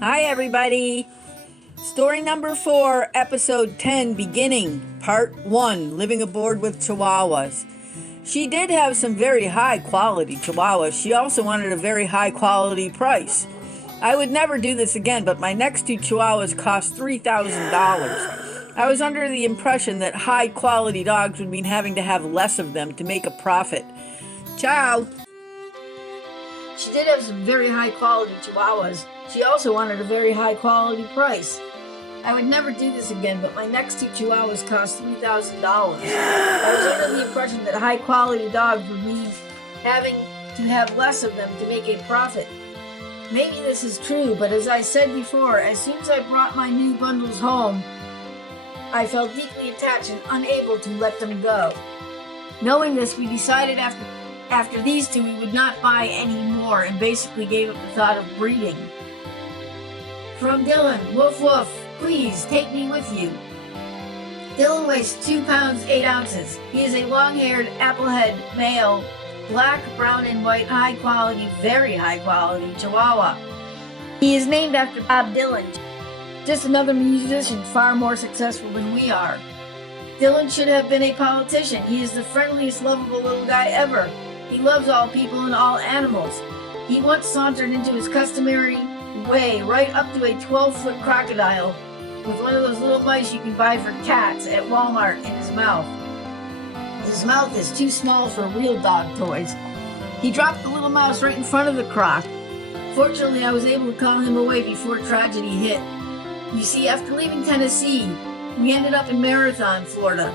Hi, everybody. Story number 4, episode 10, beginning, part 1, living aboard with Chihuahuas. She did have some very high quality Chihuahuas. She also wanted a very high quality price. I would never do this again, but my next 2 Chihuahuas cost $3,000. I was under the impression that high quality dogs would mean having to have less of them to make a profit. Ciao. She did have some very high quality Chihuahuas. She also wanted a very high quality price. I would never do this again, but my next 2 Chihuahuas cost $3,000. I was under the impression that high quality dogs would mean having to have less of them to make a profit. Maybe this is true, but as I said before, as soon as I brought my new bundles home, I felt deeply attached and unable to let them go. Knowing this, we decided after these 2 we would not buy any more and basically gave up the thought of breeding. From Dylan, woof woof, please take me with you. Dylan weighs 2 pounds 8 ounces. He is a long-haired, applehead male, black, brown, and white, high quality, very high quality Chihuahua. He is named after Bob Dylan, just another musician far more successful than we are. Dylan should have been a politician. He is the friendliest, lovable little guy ever. He loves all people and all animals. He once sauntered into his customary way right up to a 12-foot crocodile with one of those little mice you can buy for cats at Walmart in his mouth. His mouth is too small for real dog toys. He dropped the little mouse right in front of the croc. Fortunately, I was able to call him away before tragedy hit. You see, after leaving Tennessee, we ended up in Marathon, Florida.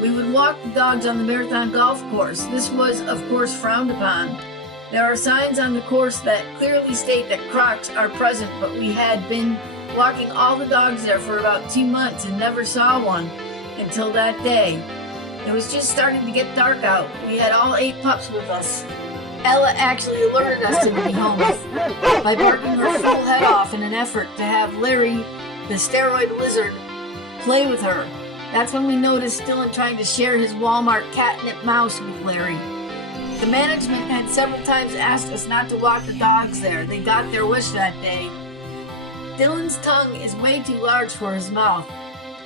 We would walk the dogs on the Marathon golf course. This was, of course, frowned upon. There are signs on the course that clearly state that crocs are present, but we had been walking all the dogs there for about 2 months and never saw one until that day. It was just starting to get dark out. We had all 8 pups with us. Ella actually alerted us to be home by barking her full head off in an effort to have Larry, the steroid lizard, play with her. That's when we noticed Dylan trying to share his Walmart catnip mouse with Larry. The management had several times asked us not to walk the dogs there. They got their wish that day. Dylan's tongue is way too large for his mouth.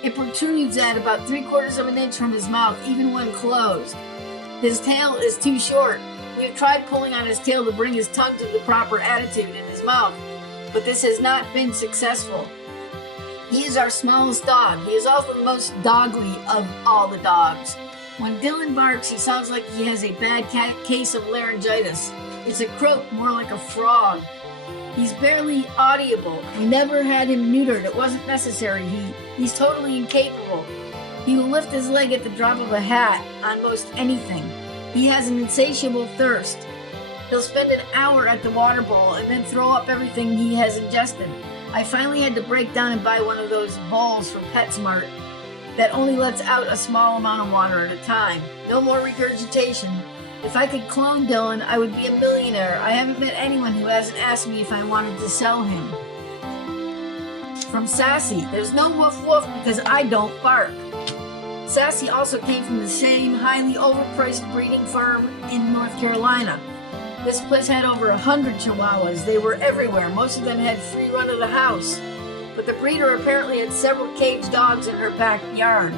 It protrudes at about 3/4 of an inch from his mouth, even when closed. His tail is too short. We have tried pulling on his tail to bring his tongue to the proper attitude in his mouth, but this has not been successful. He is our smallest dog. He is also the most dogly of all the dogs. When Dylan barks, he sounds like he has a bad case of laryngitis. It's a croak, more like a frog. He's barely audible. We never had him neutered. It wasn't necessary. He's totally incapable. He will lift his leg at the drop of a hat on most anything. He has an insatiable thirst. He'll spend an hour at the water bowl and then throw up everything he has ingested. I finally had to break down and buy one of those bowls from PetSmart that only lets out a small amount of water at a time. No more regurgitation. If I could clone Dylan, I would be a millionaire. I haven't met anyone who hasn't asked me if I wanted to sell him. From Sassy, there's no woof woof because I don't bark. Sassy also came from the same highly overpriced breeding farm in North Carolina. This place had over 100 Chihuahuas. They were everywhere. Most of them had free run of the house. But the breeder apparently had several caged dogs in her backyard.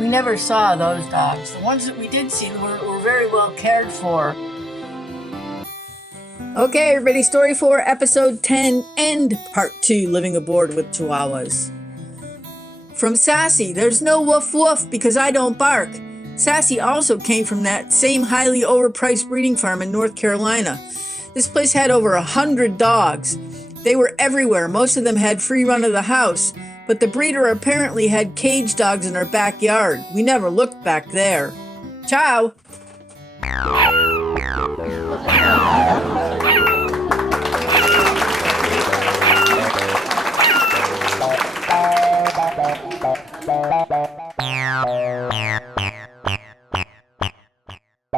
We never saw those dogs. The ones that we did see were very well cared for. Okay, everybody, story 4, episode 10, and part 2, living aboard with Chihuahuas. From Sassy, there's no woof woof because I don't bark. Sassy also came from that same highly overpriced breeding farm in North Carolina. This place had over 100 dogs. They were everywhere. Most of them had free run of the house, but the breeder apparently had caged dogs in her backyard. We never looked back there. Ciao!